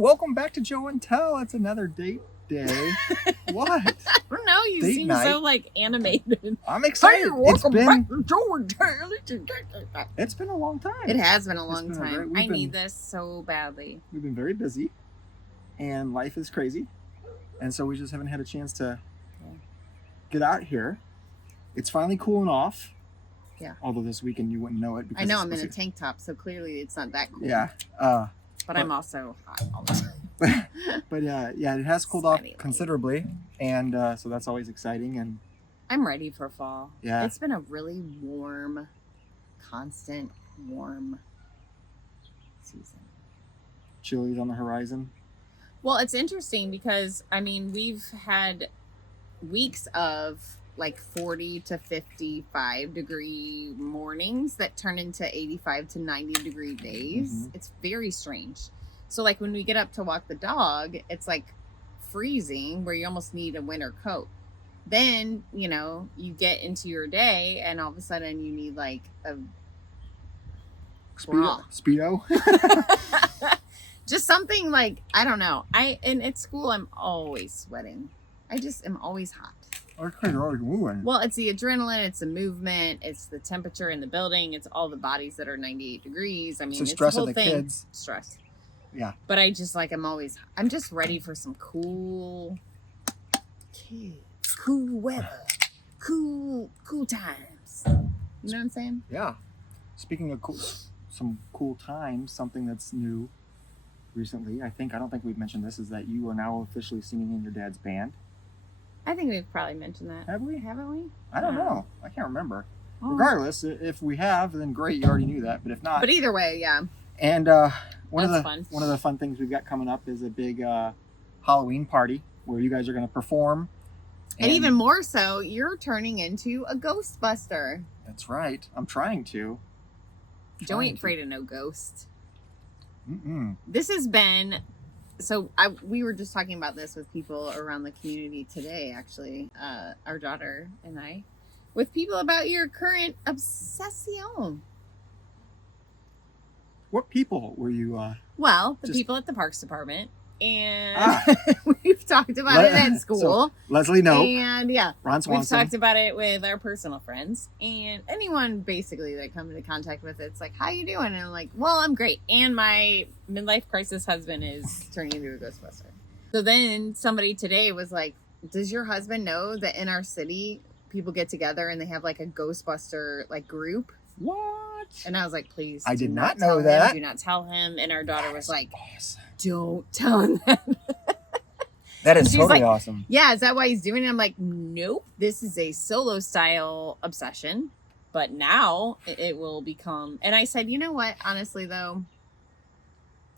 welcome back to Joe and Tell. It's another date day. What? I don't know. You Date seem night. so like animated. I'm excited. Hey, welcome back to Joe and Tell. It's been a long time. It has been a It's long been a time. very- I need this so badly. We've been very busy, and life is crazy, and so we just haven't had a chance to get out here. It's finally cooling off. Yeah. Although this weekend you wouldn't know it. I know I'm in a tank top, so clearly it's not that cool. Yeah. But I'm also hot all the time. But yeah, it has cooled off Slightly. considerably, and so that's always exciting. And I'm ready for fall. Yeah. It's been a really warm, constant warm season. chili's on the horizon. Well, it's interesting because, I mean, we've had weeks of like 40 to 55 degree mornings that turn into 85 to 90 degree days. Mhm. It's very strange. So like when we get up to walk the dog, it's like freezing where you almost need a winter coat. Then, you know, you get into your day and all of a sudden you need like a bra. Speedo. Just something like, I don't know. And at school I'm always sweating. I just am always hot. You're always moving. Well, it's the adrenaline, it's the movement, it's the temperature in the building, it's all the bodies that are 98 degrees. I mean, So it's stress the of whole the thing. kids. Stress. Yeah. But I just like, I'm just ready for some cool weather, cool times. You know what I'm saying? Yeah. Speaking of some cool times, something that's new recently, I don't think we've mentioned this, is that you are now officially singing in your dad's band. I think we've probably mentioned that. Have we? Haven't we? I don't know. I can't remember. Oh. Regardless, if we have, then great. You already knew that. But if not, But either way, yeah. and one That's of fun. the fun things we've got coming up is a big Halloween party where you guys are going to perform. And even more so, you're turning into a Ghostbuster. That's right. I'm trying to. Joe ain't afraid of no ghost. Mm-mm. This has been, we were just talking about this with people around the community today, actually, our daughter and I, with people about your current obsession. What people were you? Well, the Just- people at the Parks Department. And we've talked about it at school. So, Leslie, no. And yeah, Ron we've Swanson. talked about it with our personal friends. And anyone basically that I come into contact with, it's like, how you doing? And I'm like, well, I'm great. And my midlife crisis husband is turning into a Ghostbuster. So then somebody today was like, does your husband know that in our city, people get together and they have like a Ghostbuster like group? What? And I was like, please. I do did not tell know him, that. Do not tell him. And our daughter was like, Awesome. don't tell him that. That is She's totally like, awesome. Yeah, is that why he's doing it? I'm like, nope. This is a solo style obsession. But now it will become. And I said, you know what? Honestly, though,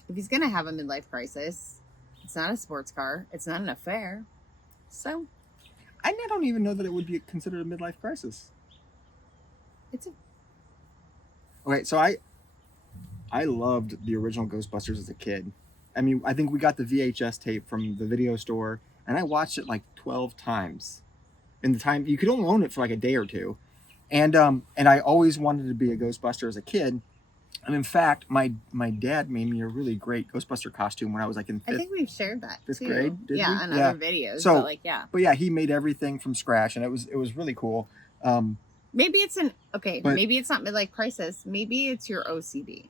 if he's going to have a midlife crisis, it's not a sports car. It's not an affair. So I don't even know that it would be considered a midlife crisis. it's a. Okay, so I loved the original Ghostbusters as a kid. I mean, I think we got the VHS tape from the video store, and I watched it like 12 times. In the time, you could only own it for like a day or two. And I always wanted to be a Ghostbuster as a kid. And in fact, my dad made me a really great Ghostbuster costume when I was like in I think we've shared that fifth too. grade, did yeah, we? on Yeah. other videos. So- but like, yeah. But yeah, he made everything from scratch, and it was really cool. Maybe it's But- maybe it's not midlife crisis. Maybe it's your OCD.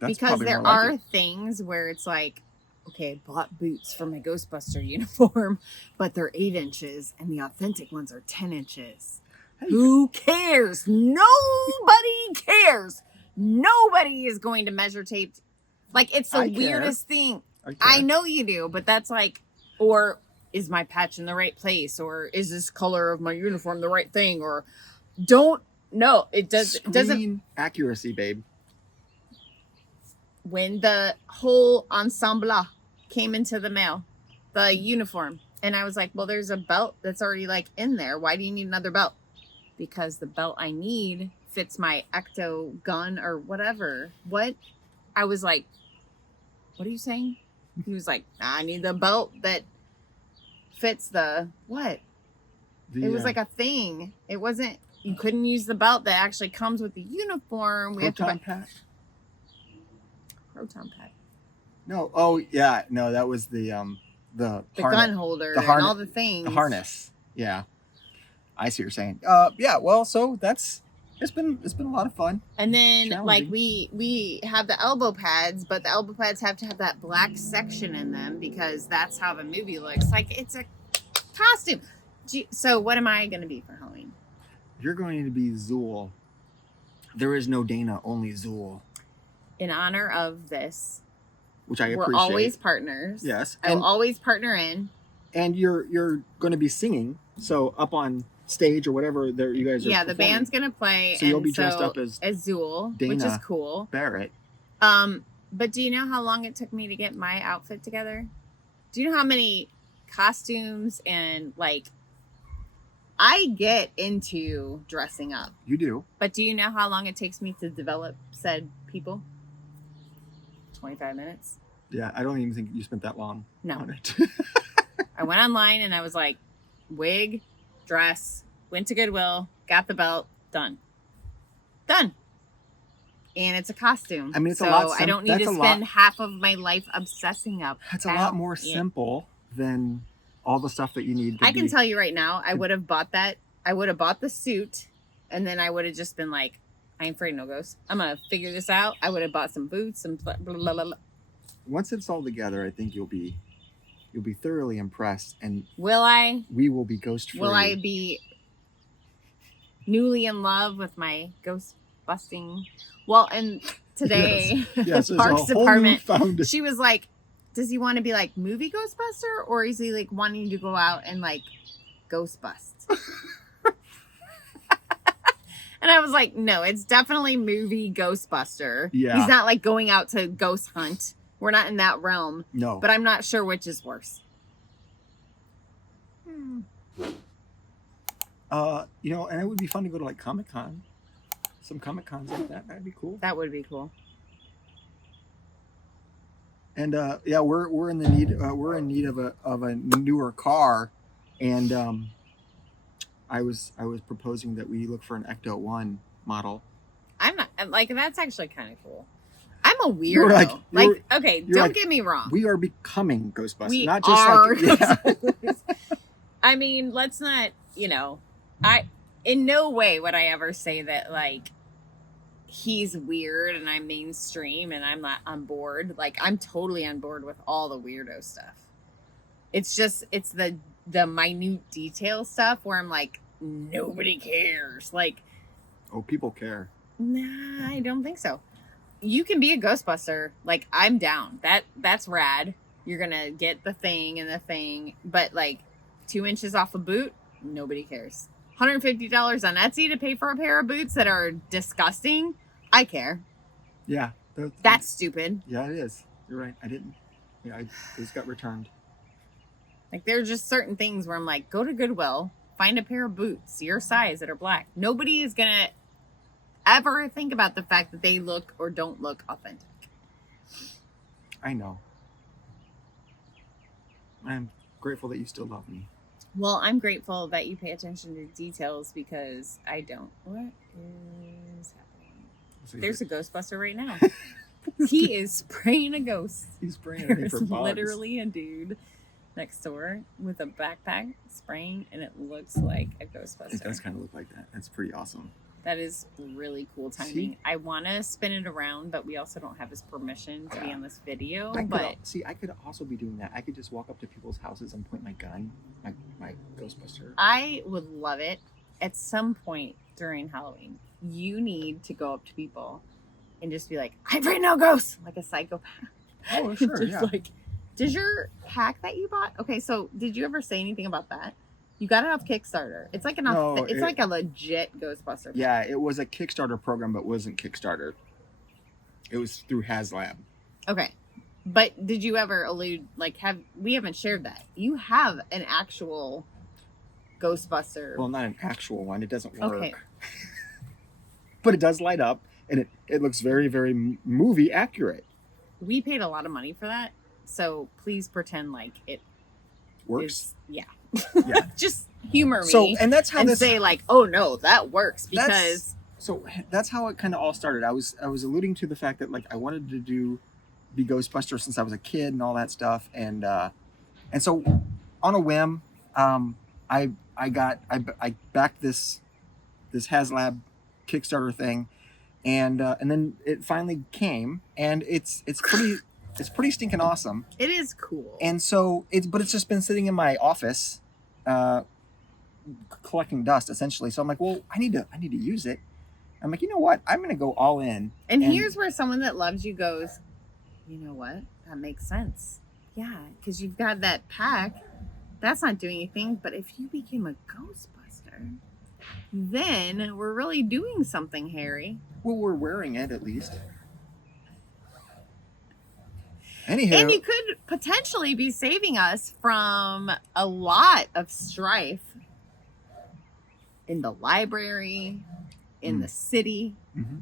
That's Because probably there more like are it. things where it's like, okay, I bought boots for my Ghostbuster uniform, but they're 8 inches and the authentic ones are 10 inches. Hey, Who cares? Nobody cares. Nobody is going to measure tape. Like, it's the I care. weirdest thing. I care. I know you do, but that's like, or is my patch in the right place? Or is this color of my uniform the right thing? Or don't know. It doesn't. Screen accuracy, babe. When the whole ensemble came into the mail, the uniform, and I was like, well, there's a belt that's already like in there. Why do you need another belt? Because the belt I need fits my ecto gun or whatever. What? I was like, what are you saying? He was like, I need the belt that fits the what? It was like a thing. It wasn't, you couldn't use the belt that actually comes with the uniform. We have to buy proton pack. proton pack. No. Oh yeah. No, that was the The harness, gun holder the and harness, all the things. the harness. Yeah. I see what you're saying. Yeah. Well, so it's been a lot of fun. And then like Challenging. we have the elbow pads, but the elbow pads have to have that black section in them because that's how the movie looks. Like it's a costume. So what am I going to be for Halloween? You're going to be Zool. There is no Dana, only Zool. In honor of this, which I we're appreciate. always partners. Yes, I will always partner in. And you're going to be singing, so up on stage or whatever there you guys are. Yeah, the band's gonna play, so you'll be dressed up as Zool, Dana which is cool. Barrett. But do you know how long it took me to get my outfit together? Do you know how many costumes and like I get into dressing up? You do. But do you know how long it takes me to develop said people? 25 minutes. Yeah, I don't even think you spent that long No. on it. I went online and I was like, wig, dress, went to Goodwill, got the belt, done. And it's a costume. I mean, it's so a lot. I don't need to spend half of my life obsessing up. That's a lot more simple than all the stuff that you need. I can tell you right now, I would have bought that. I would have bought the suit, and then I would have just been like, I ain't afraid of no ghosts. I'm gonna figure this out. I would have bought some boots, some blah, blah, blah, blah. Once it's all together, I think you'll be thoroughly impressed. And will I? We will be ghost free. Will I be newly in love with my ghost busting? Well, and today, yes, Parks Department, she was like, does he want to be like movie Ghostbuster, or is he like wanting to go out and like ghost bust? And I was like, no, it's definitely movie Ghostbuster. Yeah. He's not like going out to ghost hunt. We're not in that realm. No. But I'm not sure which is worse. You know, and it would be fun to go to like Comic-Con. Some Comic-Cons like that. That'd be cool. That would be cool. And yeah, we're in need of a newer car, and I was proposing that we look for an Ecto 1 model. I'm not like that's actually kind of cool. I'm a weirdo. Okay, don't get me wrong. We are becoming Ghostbusters, we not just are like I mean, let's not, you know, in no way would I ever say that like he's weird and I'm mainstream and I'm not on board. Like I'm totally on board with all the weirdo stuff. It's just it's the minute detail stuff where I'm like, nobody cares. Like, oh, people care. Nah, I don't think so. You can be a Ghostbuster. Like, I'm down. That's rad. You're gonna get the thing and the thing, but like 2 inches off a boot, nobody cares. $150 on Etsy to pay for a pair of boots that are disgusting. I care. Yeah, that's stupid. Yeah, it is. You're right. I didn't. Yeah, those got returned. Like, there are just certain things where I'm like, go to Goodwill, find a pair of boots your size that are black. Nobody is gonna ever think about the fact that they look or don't look authentic. I know. I'm grateful that you still love me. Well, I'm grateful that you pay attention to details because I don't. What is happening? There's a Ghostbuster right now. He is spraying a ghost. He's spraying There's for bugs. literally a dude next door with a backpack spraying, and it looks like a Ghostbuster. It does kind of look like that. That's pretty awesome. That is really cool timing. See? I want to spin it around, but we also don't have his permission to be on this video. I could also be doing that. I could just walk up to people's houses and point my gun, my Ghostbuster. I would love it. At some point during Halloween, you need to go up to people and just be like, "I'm afraid no ghosts," like a psychopath. Oh, sure, just like, does your pack that you bought? Okay, so did you ever say anything about that? You got it off Kickstarter. It's like like a legit Ghostbuster pack. Yeah, it was a Kickstarter program, but wasn't Kickstarter. It was through HasLab. Okay, but did you ever allude we haven't shared that you have an actual Ghostbuster? Well, not an actual one. It doesn't work. Okay. But it does light up, and it looks very, very movie accurate. We paid a lot of money for that, so please pretend like it works. Yeah. Yeah. Just humor me. So, and that's how and say like, oh no, that works because. So that's how it kind of all started. I was alluding to the fact that like I wanted to do be Ghostbuster since I was a kid and all that stuff. And so on a whim, I backed this HasLab Kickstarter thing, and then it finally came, and it's pretty stinking awesome. It is cool. And so it's just been sitting in my office, collecting dust essentially. So I'm like, well, I need to use it. I'm like, you know what? I'm gonna go all in. And here's where someone that loves you goes, you know what? That makes sense. Yeah, because you've got that pack. That's not doing anything. But if you became a Ghostbuster, then we're really doing something, Harry. Well, we're wearing it at least. Anyhow, and you could potentially be saving us from a lot of strife in the library, in the city. Mm-hmm.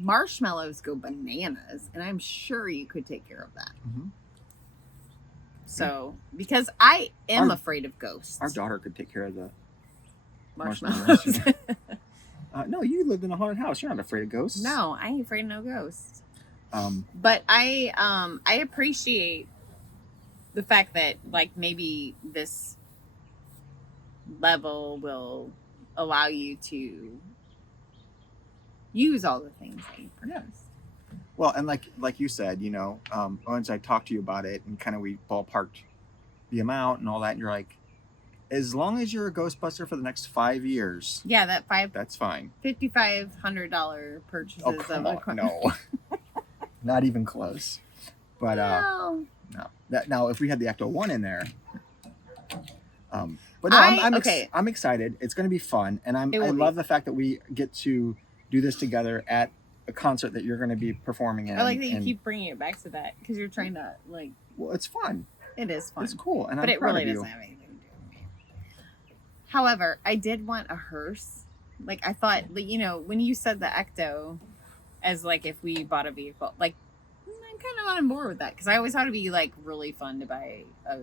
Marshmallows go bananas, and I'm sure you could take care of that. Mm-hmm. So, because I am afraid of ghosts. Our daughter could take care of the marshmallows. No, you lived in a haunted house. You're not afraid of ghosts. No, I ain't afraid of no ghosts. But I appreciate the fact that like maybe this level will allow you to use all the things that you purchased. Yeah. Well, and like you said, you know, once I talked to you about it and kind of we ballparked the amount and all that, and you're like, as long as you're a Ghostbuster for the next 5 years, yeah, that's fine. $5,500 purchases of equipment. No, not even close. But no. Now if we had the Ecto 1 in there, but no, I'm excited. It's going to be fun, and I love the fact that we get to do this together at a concert that you're going to be performing in. I like that you keep bringing it back to that because you're trying to like. Well, it's fun. It is fun. It's cool, and but I'm proud really of you. doesn't have anything to do with me. However, I did want a hearse. Like I thought, like, you know, when you said the Ecto, as like if we bought a vehicle, like I'm kind of on board with that because I always thought it'd be like really fun to buy a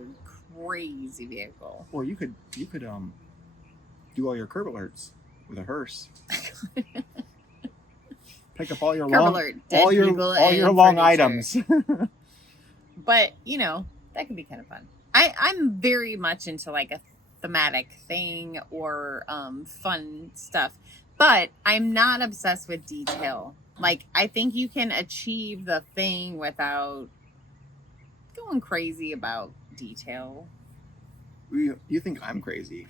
crazy vehicle. Or you could do all your curb alerts with a hearse. Pick up all your all your long items. But you know that could be kind of fun. I'm very much into like a thematic thing or fun stuff, but I'm not obsessed with detail. Like I think you can achieve the thing without going crazy about detail. You think I'm crazy?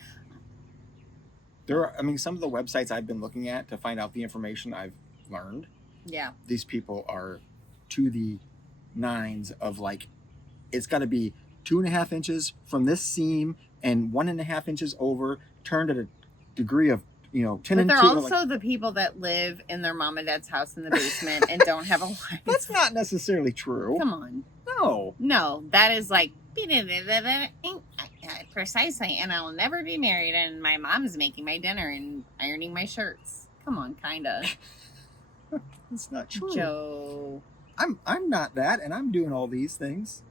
Some of the websites I've been looking at to find out the information I've learned. Yeah. These people are to the nines of like, it's got to be 2.5 inches from this seam and 1.5 inches over, turned at a degree of 10 but and 2. But they're also the people that live in their mom and dad's house in the basement and don't have a life. That's not necessarily true. Come on. No, that is like precisely, and I'll never be married, and my mom's making my dinner and ironing my shirts. Come on, kinda. That's not true. Joe. I'm not that, and I'm doing all these things.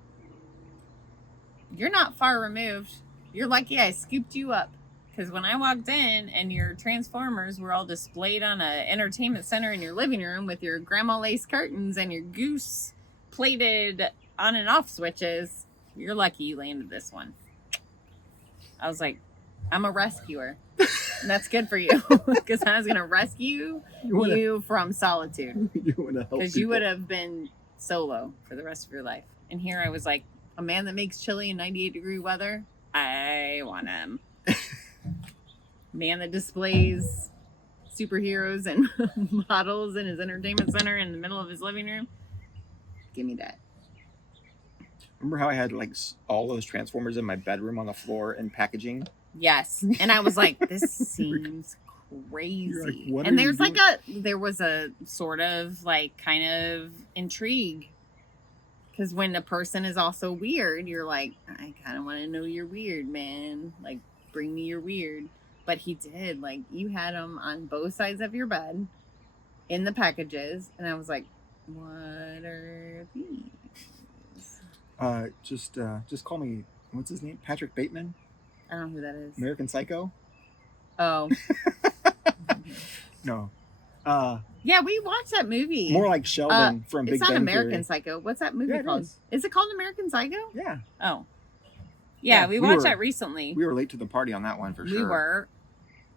You're not far removed. You're lucky I scooped you up. Because when I walked in and your Transformers were all displayed on an entertainment center in your living room with your grandma lace curtains and your goose plated on and off switches, you're lucky you landed this one. I was like, I'm a rescuer. And that's good for you. Because I was going to rescue you from solitude. You want to help because you would have been solo for the rest of your life. And here I was like, a man that makes chili in 98-degree weather, I want him. Man that displays superheroes and models in his entertainment center in the middle of his living room, give me that. Remember how I had like all those Transformers in my bedroom on the floor in packaging? Yes. And I was like, this seems crazy. Like, and there was a sort of like kind of intrigue. Because when a person is also weird, you're like, I kind of want to know you're weird, man. Like, bring me your weird. But he did. Like, you had them on both sides of your bed in the packages. And I was like, what are these? Just call me, what's his name? Patrick Bateman? I don't know who that is. American Psycho? Oh. No. Yeah, we watched that movie. More like Sheldon from Big It's not Bang American Theory. Psycho. What's that movie Yeah, it called? is. Is it called American Psycho? Yeah. Oh. Yeah, we watched that recently. We were late to the party on that one for sure. We were.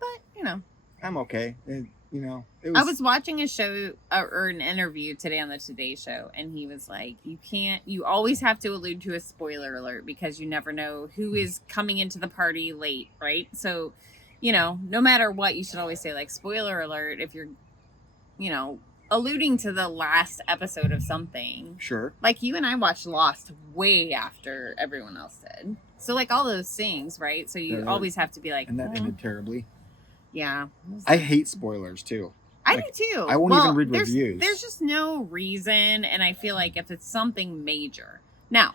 But, you know. I'm okay. I was watching a show or an interview today on the Today Show, and he was like, you always have to allude to a spoiler alert because you never know who is coming into the party late, right? So, no matter what, you should always say, like, spoiler alert if you're, alluding to the last episode of something. Sure. Like, you and I watched Lost way after everyone else did. So, like, all those things, right? So you always have to be like... And that ended terribly. Yeah. I hate spoilers, too. I do too. I won't even read reviews. There's just no reason, and I feel like if it's something major. Now,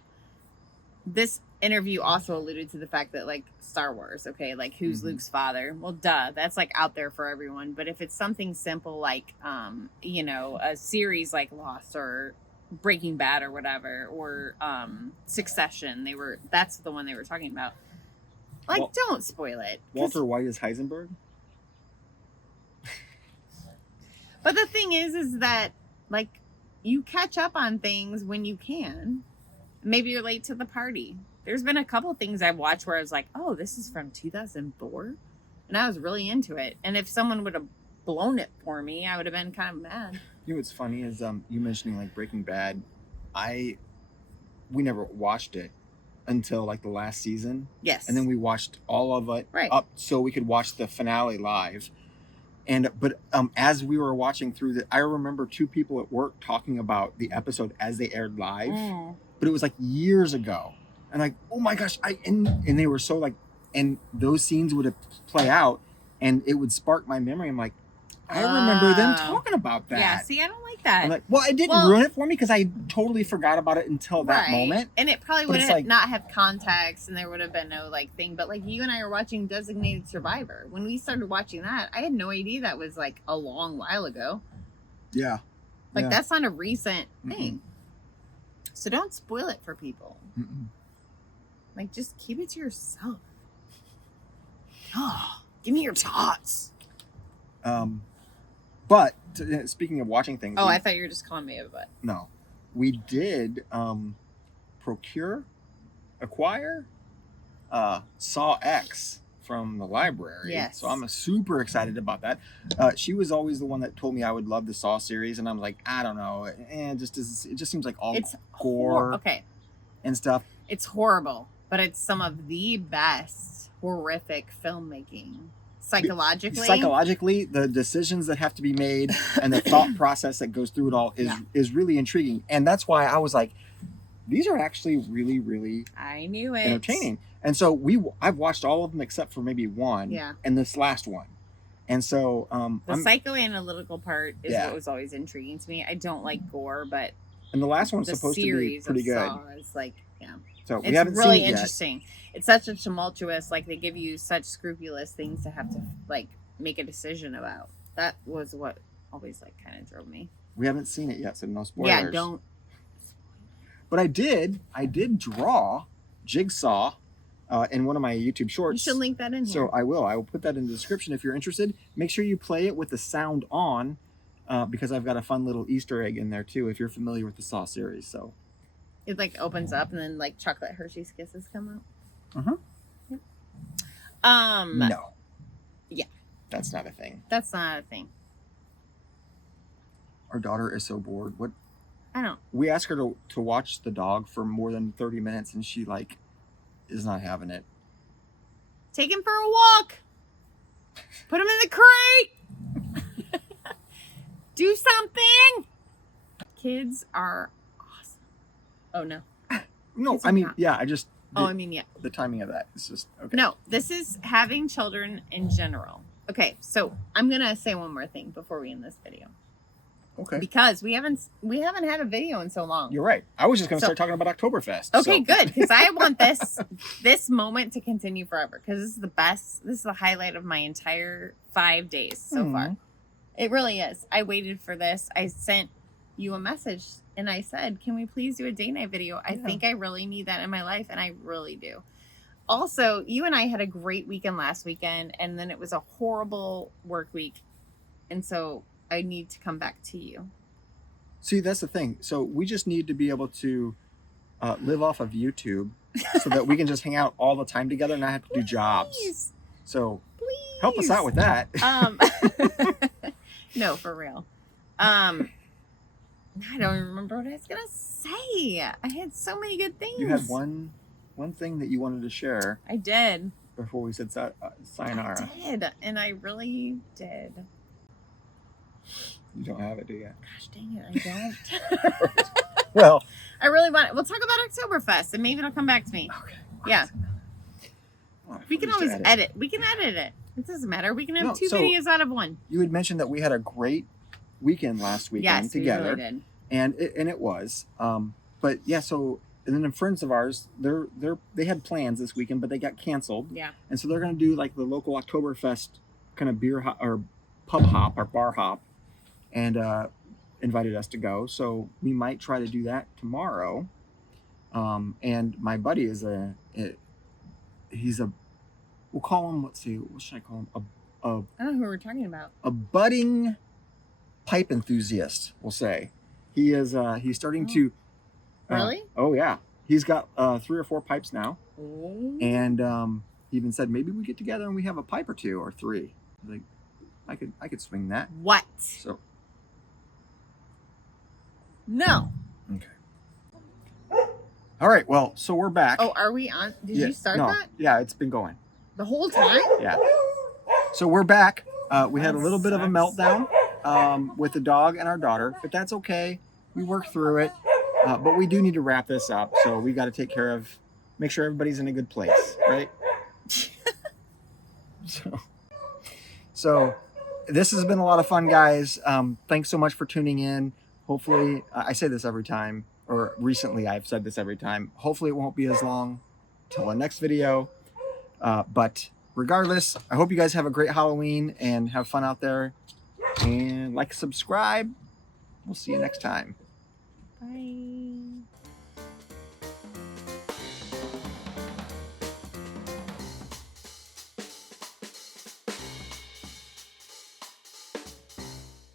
this interview also alluded to the fact that, like, Star Wars, okay, like, who's Luke's father? Well, duh, that's, like, out there for everyone. But if it's something simple like, a series like Lost or Breaking Bad or whatever, or Succession, that's the one they were talking about. Like, don't spoil it. Walter White is Heisenberg? But the thing is that, like, you catch up on things when you can. Maybe you're late to the party. There's been a couple things I've watched where I was like, oh, this is from 2004? And I was really into it. And if someone would have blown it for me, I would have been kind of mad. You know what's funny is you mentioning, like, Breaking Bad. We never watched it until, like, the last season. Yes. And then we watched all of it up so we could watch the finale live. But as we were watching through I remember two people at work talking about the episode as they aired live, but it was like years ago, and like, oh my gosh, and they were so like, and those scenes would play out, and it would spark my memory. I'm like, I remember them talking about that. Yeah, see, I don't like that. I'm like, well, it didn't ruin it for me because I totally forgot about it until that moment. And it probably would have not have context, and there would have been no like thing. But like you and I were watching Designated Survivor. When we started watching that, I had no idea that was like a long while ago. Yeah. Like that's not a recent thing. So don't spoil it for people. Like just keep it to yourself. Oh, give me your thoughts. But speaking of watching things... I thought you were just calling me a butt. No. We did acquire Saw X from the library. Yes. So I'm super excited about that. She was always the one that told me I would love the Saw series, and I'm like, I don't know. It just seems like all gore and stuff. It's horrible, but it's some of the best horrific filmmaking. Psychologically, the decisions that have to be made and the thought process that goes through it all is really intriguing. And that's why I was like, these are actually really, really entertaining. And so I've watched all of them except for maybe one and this last one. And so the psychoanalytical part is what was always intriguing to me. I don't like gore, but and the last one's supposed to be pretty good. Is like, so we it's haven't really seen it interesting. Yet. It's such a tumultuous, like they give you such scrupulous things to have to like make a decision about. That was what always like kind of drove me. We haven't seen it yet, so no spoilers. Yeah, don't. But I did draw Jigsaw in one of my YouTube shorts. You should link that in here. So I will put that in the description if you're interested. Make sure you play it with the sound on because I've got a fun little Easter egg in there too if you're familiar with the Saw series. So it like opens up and then like chocolate Hershey's Kisses come out. Yep. No. Yeah. That's not a thing. That's not a thing. Our daughter is so bored. What? I don't. We asked her to watch the dog for more than 30 minutes and she like is not having it. Take him for a walk. Put him in the crate. Do something. Kids are awesome. Oh no. No, I mean, the timing of that is just okay. No, this is having children in general. Okay, so I'm gonna say one more thing before we end this video. Okay. Because we haven't had a video in so long. You're right. I was just gonna start talking about Oktoberfest. Okay, good. Because I want this moment to continue forever. Because this is the best. This is the highlight of my entire 5 days so far. It really is. I waited for this. I sent you a message and I said, can we please do a date night video? I think I really need that in my life, and I really do. Also, you and I had a great weekend last weekend, and then it was a horrible work week. And so I need to come back to you. See, that's the thing. So we just need to be able to live off of YouTube so that we can just hang out all the time together and not have to do jobs. Please. So Please. help us out with that. No, for real. I don't even remember what I was gonna say. I had so many good things. You had one thing that you wanted to share. I did. Before we said sayonara. I did, and I really did. You don't have it, do you? Gosh dang it, I don't. Well, I really want it. We'll talk about Oktoberfest, and maybe it'll come back to me. Okay. Yeah. Well, We can always edit. We can edit it. It doesn't matter. We can have two videos out of one. You had mentioned that we had a great weekend last weekend together. We really did. And it was. But yeah, so and then friends of ours, they had plans this weekend, but they got canceled. Yeah. And so they're gonna do like the local Oktoberfest kind of beer hop or pub hop or bar hop, and invited us to go. So we might try to do that tomorrow. And my buddy is we'll call him, let's see, what should I call him? I don't know who we're talking about. A budding pipe enthusiast, we'll say. He is he's starting to Really? Oh yeah. He's got 3 or 4 pipes now. Oh. And he even said maybe we get together and we have a pipe or 2 or 3. Like I could swing that. What? So No. okay. All right, well, so we're back. Oh, are we on? Did you start that? Yeah, it's been going. The whole time? Yeah. So we're back. We had a That little bit of a sucks. meltdown with the dog and our daughter, but that's okay. We worked through it. But we do need to wrap this up, so we got to make sure everybody's in a good place, right? So this has been a lot of fun, guys. Thanks so much for tuning in. Hopefully, I say this every time, or recently I've said this every time. Hopefully it won't be as long till the next video. But regardless, I hope you guys have a great Halloween and have fun out there. And like, subscribe. We'll see you next time. Bye.